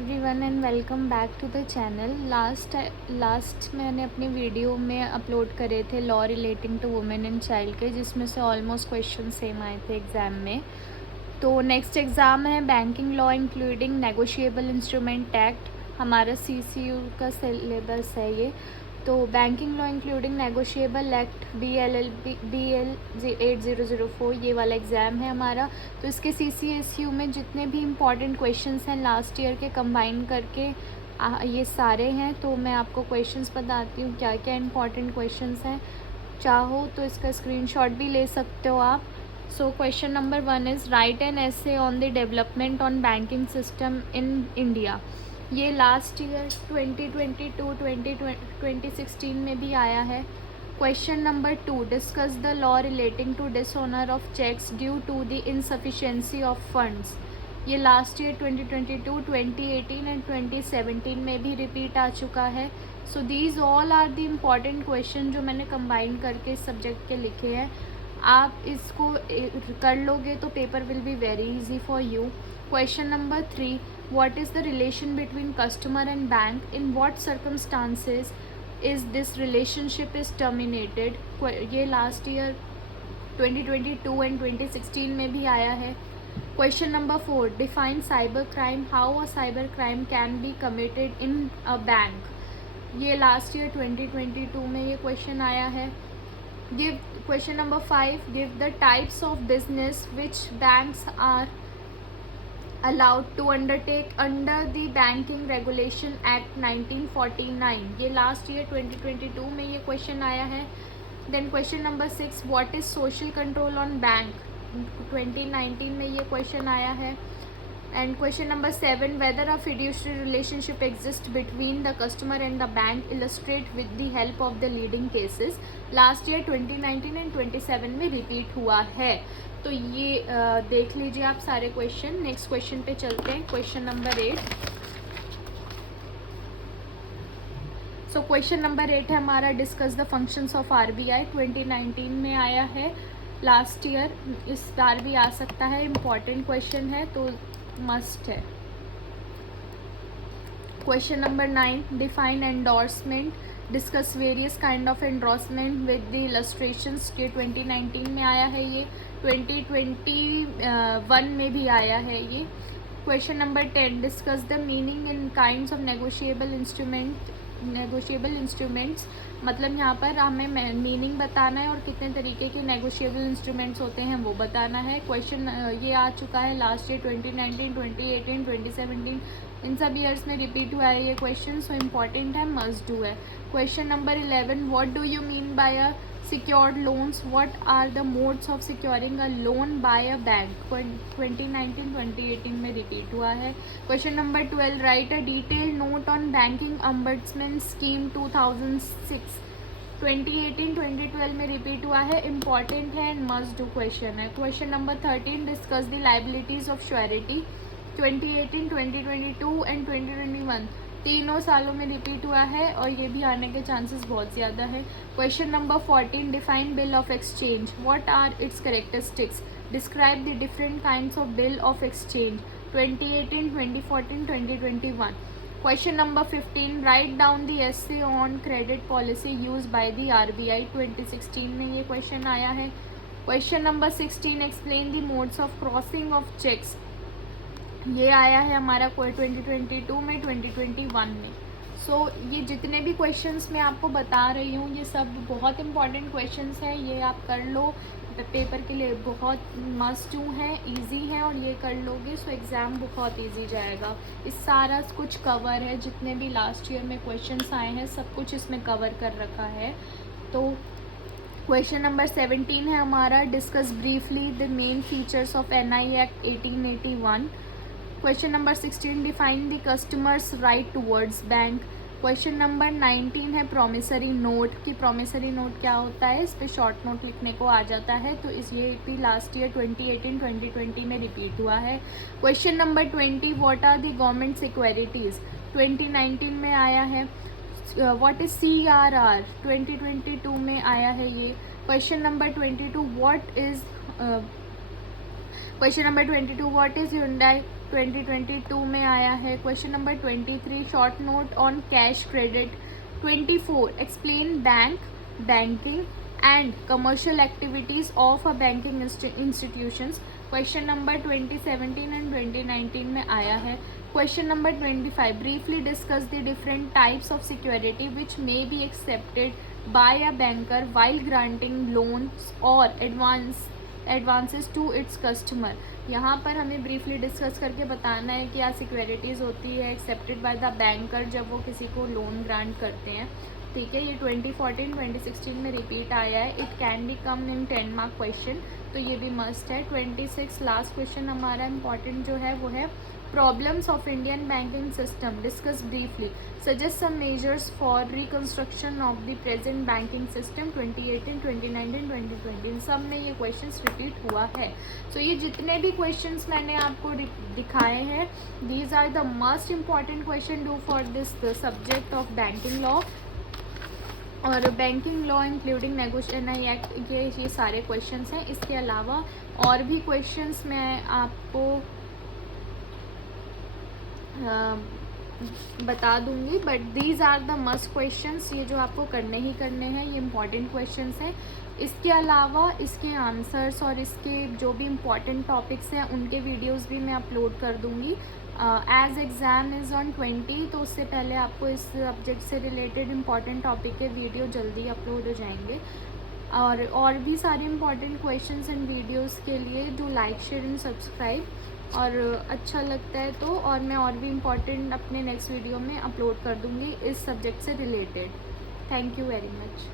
Everyone and welcome back to the channel. Last मैंने अपनी video में अपलोड करे थे law relating to women and child के, जिसमें से ऑलमोस्ट क्वेश्चन सेम आए थे एग्ज़ाम में। तो नेक्स्ट एग्ज़ाम है banking law including negotiable instrument act. हमारा CCU का सिलेबस है ये। तो banking law including negotiable act BL 8004 ये वाला एग्ज़ाम है हमारा। तो इसके CCSU में जितने भी इम्पॉर्टेंट क्वेश्चंस हैं लास्ट ईयर के कंबाइन करके ये सारे हैं। तो मैं आपको क्वेश्चंस बताती हूँ क्या क्या इम्पॉर्टेंट क्वेश्चंस हैं। चाहो तो इसका स्क्रीनशॉट भी ले सकते हो आप। So question number 1 is write an essay on the development on banking system in India. ये लास्ट ईयर 2016 में भी आया है। Question number 2 discuss the law relating to dishonour of cheques due to the insufficiency of funds. ये last year 2022, 2018 and 2017 में भी repeat आ चुका है। So these all are the important question जो मैंने कंबाइन करके इस सब्जेक्ट के लिखे हैं। आप इसको कर लोगे तो paper will be very easy for you. Question number 3 what is the relation between customer and bank, in what circumstances is this relationship is terminated। ये लास्ट ईयर 2022 एंड 2016 में भी आया है। Question number 4 define cyber crime, how a cyber crime can be committed in a bank. ये last year 2022 में ये question आया है। Question number 5 give the types of business which banks are allowed to undertake under the Banking Regulation Act 1949। ये last year 2022 में ये question आया है। Then question number 6 what is social control on bank, 2019 में ये question आया है। And question number 7 whether a fiduciary relationship exist between the customer and the bank, illustrate with the help of the leading cases. Last year 2019 and 27 में repeat हुआ है। तो ये देख लीजिए आप सारे क्वेश्चन। नेक्स्ट क्वेश्चन पे चलते हैं, क्वेश्चन नंबर 8। सो क्वेश्चन नंबर 8 है हमारा discuss the functions of RBI। 2019 में आया है, लास्ट ईयर इस बार भी आ सकता है। इम्पॉर्टेंट क्वेश्चन है तो मस्ट है। Question number 9 define endorsement, discuss various kind of endorsement with the illustrations. के 2019 में आया है ये। 2021 में भी आया है ये। Question number 10 discuss the meaning and kinds of negotiable instruments. मतलब यहाँ पर हमें मीनिंग बताना है और कितने तरीके के नेगोशिएबल इंस्ट्रूमेंट्स होते हैं वो बताना है। क्वेश्चन ये आ चुका है लास्ट ईयर 2019, 2018, 2017 इन सब ईयर्स में रिपीट हुआ है ये क्वेश्चन। सो इम्पॉर्टेंट है, मस्ट डू है। Question number 11 what do you mean by a secured loans, what are the modes of securing a loan by a bank। 2019-2018 में रिपीट हुआ है। Question number 12 write a detailed note on banking ombudsman scheme 2006। 2018-2012 में repeat हुआ है, important है and must do question है। Question number 13 discuss the liabilities of surety. 2018, 2022 and 2021 तीनों सालों में रिपीट हुआ है और ये भी आने के चांसेस बहुत ज़्यादा है। Question number 14 define bill of exchange, what are its characteristics, describe the different kinds of bill of exchange. 2018, 2014, 2021। Question number 15 write down the essay on credit policy use by the RBI। 2016 में ये question आया है। Question number 16 explain the modes of crossing of cheques. ये आया है हमारा 2022 में, 2021 में। सो ये जितने भी क्वेश्चंस मैं आपको बता रही हूँ ये सब बहुत इंपॉर्टेंट क्वेश्चंस हैं। ये आप कर लो, पेपर के लिए बहुत मस्ट डू हैं, इजी हैं और ये कर लोगे सो एग्ज़ाम बहुत इजी जाएगा। इस सारा कुछ कवर है, जितने भी लास्ट ईयर में क्वेश्चंस आए हैं सब कुछ इसमें कवर कर रखा है। तो क्वेश्चन नंबर 17 है हमारा discuss briefly the main features of NI act 1881। Question number 16 define the customers right towards bank. Question number 19 है प्रोमिसरी नोट, कि प्रोमिसरी नोट क्या होता है, इस पे शॉर्ट नोट लिखने को आ जाता है। तो इस ये भी लास्ट ईयर 2018, 2020 में रिपीट हुआ है। Question number 20 what are the government securities, 2019 में आया है। व्हाट इज CRR, 2022 में आया है ये। Question number 22 what is question number 22 what is Hyundai 2022 में आया है। Question number 23 short note on cash credit. 24 explain banking and commercial activities of a banking institutions. Question number 2017 and 2019 में आया है। Question number 25 briefly discuss the different types of security which may be accepted by a banker while granting loans और advances to its customer. यहाँ पर हमें briefly discuss करके बताना है क्या सिक्योरिटीज़ होती है एक्सेप्टेड बाय द बैंकर जब वो किसी को लोन ग्रांट करते हैं। ठीक है, ये 2014 2016 में रिपीट आया है। It can be come in 10 mark question, तो ये भी मस्ट है। 26 लास्ट क्वेश्चन हमारा इंपॉर्टेंट जो है वो है problems of Indian banking system discuss briefly, suggest some measures for reconstruction of the present banking system 2018 2019 2020। सब में ये क्वेश्चंस रिपीट हुआ है। सो ये जितने भी क्वेश्चंस मैंने आपको दिखाए हैं, these are the most important question do for this subject of banking law और banking law including negotiation act. ये सारे क्वेश्चंस हैं। इसके अलावा और भी क्वेश्चंस मैं आपको बता दूंगी, but these are the must questions. ये जो आपको करने ही करने हैं, ये इम्पॉर्टेंट क्वेश्चंस हैं। इसके अलावा इसके आंसर्स और इसके जो भी इम्पॉर्टेंट टॉपिक्स हैं उनके वीडियोस भी मैं अपलोड कर दूंगी। एज एग्ज़ाम इज़ ऑन 20, तो उससे पहले आपको इस सब्जेक्ट से रिलेटेड इम्पॉर्टेंट टॉपिक के वीडियो जल्दी अपलोड हो जाएंगे। और भी सारे इम्पॉर्टेंट क्वेश्चंस एंड वीडियोस के लिए do like share and subscribe, और अच्छा लगता है तो और मैं और भी इम्पॉर्टेंट अपने नेक्स्ट वीडियो में अपलोड कर दूँगी इस सब्जेक्ट से related. Thank you very much.